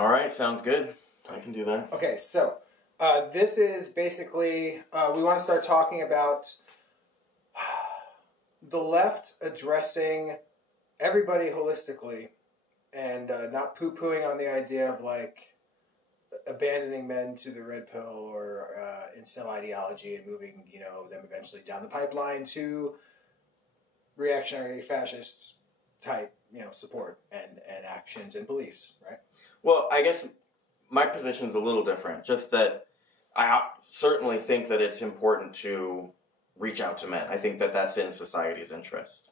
All right, sounds good. I can do that. Okay, so this is basically, we want to start talking about the left addressing everybody holistically and not poo-pooing on the idea of like abandoning men to the red pill or incel ideology and moving, you know, them eventually down the pipeline to reactionary fascist type, you know, support and actions and beliefs, right? Well, I guess my position is a little different. Just that I certainly think that it's important to reach out to men. I think that that's in society's interest.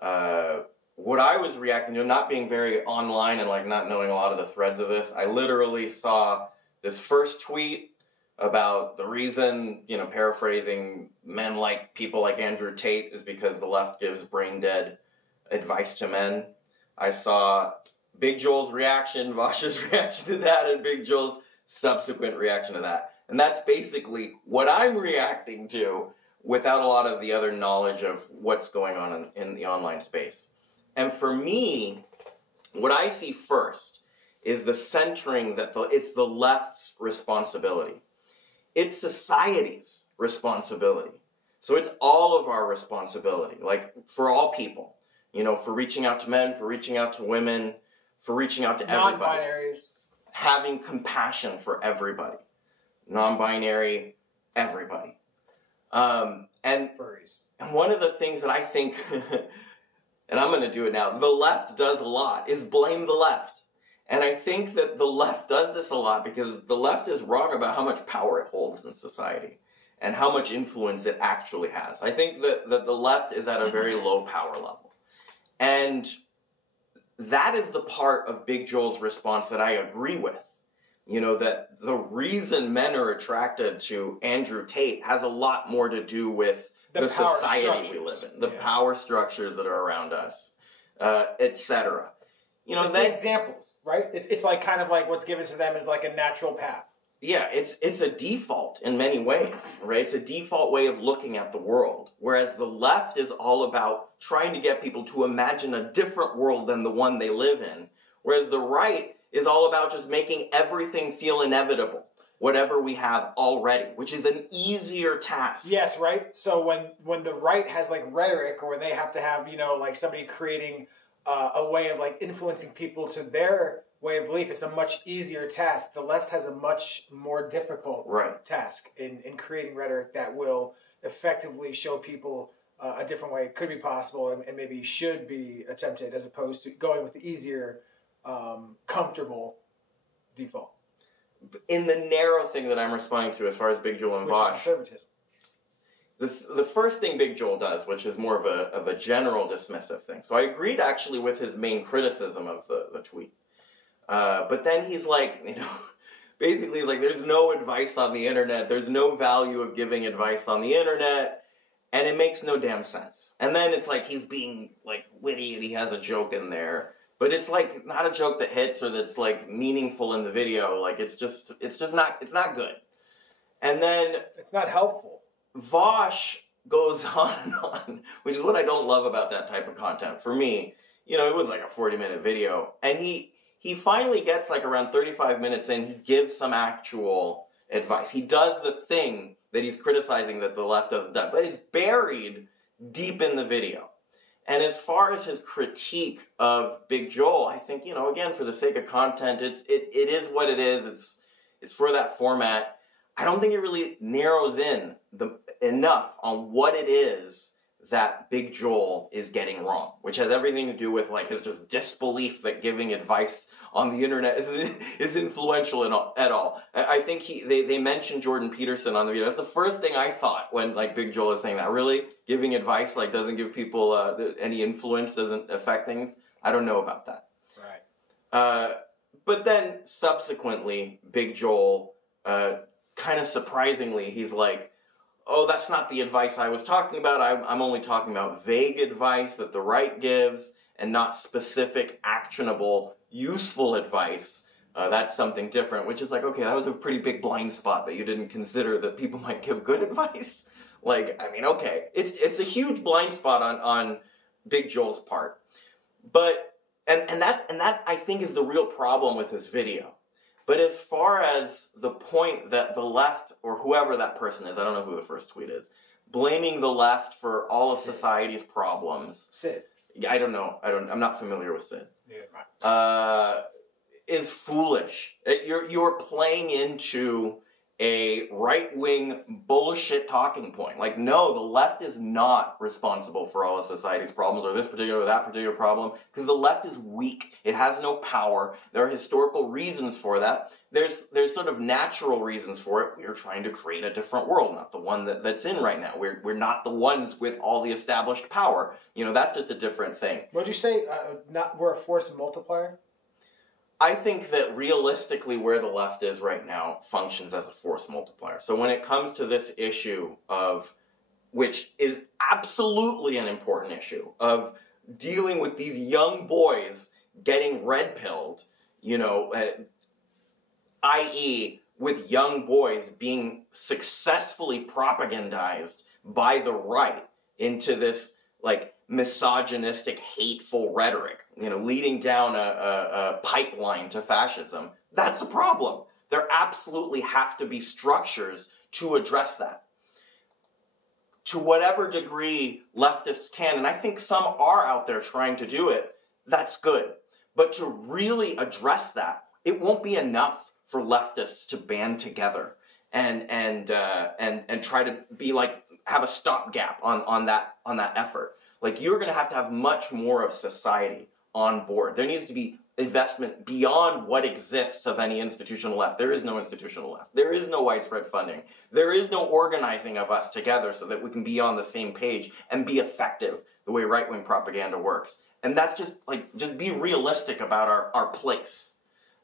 What I was reacting to, not being very online and like not knowing a lot of the threads of this, I literally saw this first tweet about the reason, you know, paraphrasing, men like people like Andrew Tate is because the left gives brain dead advice to men. I saw Big Joel's reaction, Vaush's reaction to that, and Big Joel's subsequent reaction to that. And that's basically what I'm reacting to without a lot of the other knowledge of what's going on in the online space. And for me, what I see first is the centering that it's the left's responsibility. It's society's responsibility. So it's all of our responsibility, like for all people, you know, for reaching out to men, for reaching out to women, for reaching out to everybody. Non-binaries. Having compassion for everybody. Non-binary, everybody. And Furries. And one of the things that I think, and I'm going to do it now, the left does a lot, is blame the left. And I think that the left does this a lot because the left is wrong about how much power it holds in society and how much influence it actually has. I think that the left is at a very low power level. And that is the part of Big Joel's response that I agree with. You know, that the reason men are attracted to Andrew Tate has a lot more to do with the society we live in, the power structures that are around us, etc. You know, it's the examples, right? It's like kind of like what's given to them is like a natural path. Yeah, it's a default in many ways, right? It's a default way of looking at the world, whereas the left is all about trying to get people to imagine a different world than the one they live in, whereas the right is all about just making everything feel inevitable, whatever we have already, which is an easier task. Yes, right? So when the right has like rhetoric, or they have to have, you know, like somebody creating a way of like influencing people to their way of belief, it's a much easier task. The left has a much more difficult task in creating rhetoric that will effectively show people a different way could be possible and maybe should be attempted, as opposed to going with the easier, comfortable default. In the narrow thing that I'm responding to as far as Big Joel and Vaush, conservatism. The first thing Big Joel does, which is more of a general dismissive thing. So I agreed actually with his main criticism of the tweet. But then he's like, you know, basically like there's no advice on the internet. There's no value of giving advice on the internet. And it makes no damn sense. And then it's like he's being like witty and he has a joke in there. But it's like not a joke that hits or that's like meaningful in the video. Like it's not good. And then it's not helpful. Vaush goes on and on, which is what I don't love about that type of content. For me, you know, it was like a 40-minute video. And he finally gets like around 35 minutes in, he gives some actual advice. He does the thing that he's criticizing that the left doesn't do, but it's buried deep in the video. And as far as his critique of Big Joel, I think, you know, again, for the sake of content, it is what it is. It's for that format. I don't think it really narrows in enough on what it is that Big Joel is getting wrong, which has everything to do with like his just disbelief that giving advice on the internet is influential at all. I think they mentioned Jordan Peterson on the video. That's the first thing I thought when like Big Joel is saying that. Really? Giving advice like doesn't give people any influence, doesn't affect things? I don't know about that. Right. But then subsequently, Big Joel, kind of surprisingly, he's like, oh, that's not the advice I was talking about. I'm only talking about vague advice that the right gives and not specific, actionable, useful advice. That's something different, which is like, okay, that was a pretty big blind spot that you didn't consider that people might give good advice. Like, I mean, okay, it's a huge blind spot on Big Joel's part. But And that I think is the real problem with this video. But as far as the point that the left, or whoever that person is, I don't know who the first tweet is, blaming the left for all of society's problems. Sid. I don't know. I'm not familiar with Sid. Yeah, right. Is foolish. You're playing into a right-wing bullshit talking point. Like, no, the left is not responsible for all of society's problems, or this particular or that particular problem, because the left is weak. It has no power. There are historical reasons for that. There's sort of natural reasons for it. We're trying to create a different world, not the one that's in right now. We're not the ones with all the established power. You know, that's just a different thing. What'd you say? We're a force multiplier? I think that realistically where the left is right now functions as a force multiplier. So when it comes to this issue of, which is absolutely an important issue, of dealing with these young boys getting red-pilled, you know, i.e. with young boys being successfully propagandized by the right into this, like, misogynistic, hateful rhetoric, you know, leading down a pipeline to fascism, that's a problem. There absolutely have to be structures to address that. To whatever degree leftists can, and I think some are out there trying to do it, that's good. But to really address that, it won't be enough for leftists to band together and try to be like, have a stopgap on that effort. Like, you're going to have much more of society on board. There needs to be investment beyond what exists of any institutional left. There is no institutional left. There is no widespread funding. There is no organizing of us together so that we can be on the same page and be effective the way right-wing propaganda works. And that's just, like, just be realistic about our place.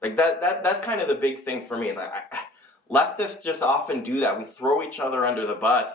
Like, that's kind of the big thing for me. Is leftists just often do that. We throw each other under the bus.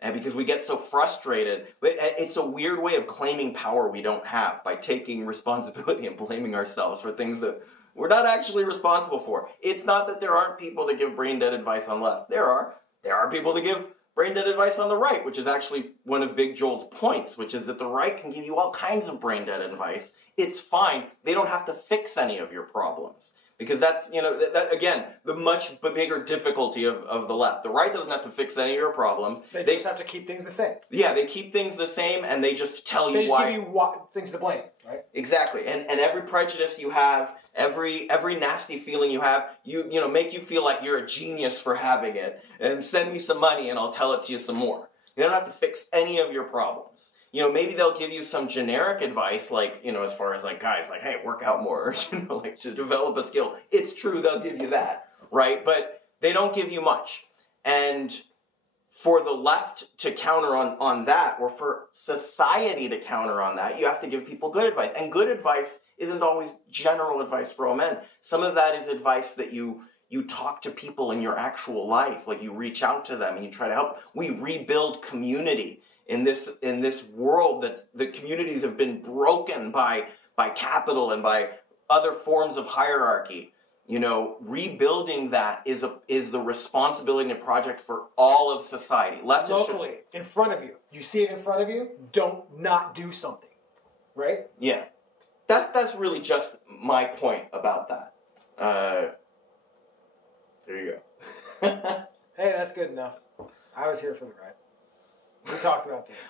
And because we get so frustrated, it's a weird way of claiming power we don't have by taking responsibility and blaming ourselves for things that we're not actually responsible for. It's not that there aren't people that give brain-dead advice on left. There are people that give brain-dead advice on the right, which is actually one of Big Joel's points, which is that the right can give you all kinds of brain-dead advice. It's fine. They don't have to fix any of your problems. Because that's, you know, that again, the much bigger difficulty of the left. The right doesn't have to fix any of your problems. They just have to keep things the same. Yeah, they keep things the same, and they just tell you why. They just give you things to blame, right? Exactly. And every prejudice you have, every nasty feeling you have, you know, make you feel like you're a genius for having it. And send me some money and I'll tell it to you some more. You don't have to fix any of your problems. You know, maybe they'll give you some generic advice, like, you know, as far as, like, guys, like, hey, work out more, you know, like, to develop a skill. It's true, they'll give you that, right? But they don't give you much. And for the left to counter on that, or for society to counter on that, you have to give people good advice. And good advice isn't always general advice for all men. Some of that is advice that you talk to people in your actual life, like you reach out to them and you try to help. We rebuild community. In this world that the communities have been broken by capital and by other forms of hierarchy, you know, rebuilding that is the responsibility and project for all of society. Locally, in front of you. You see it in front of you, don't not do something. Right? Yeah. That's really just my point about that. There you go. Hey, that's good enough. I was here for the ride. We talked about this.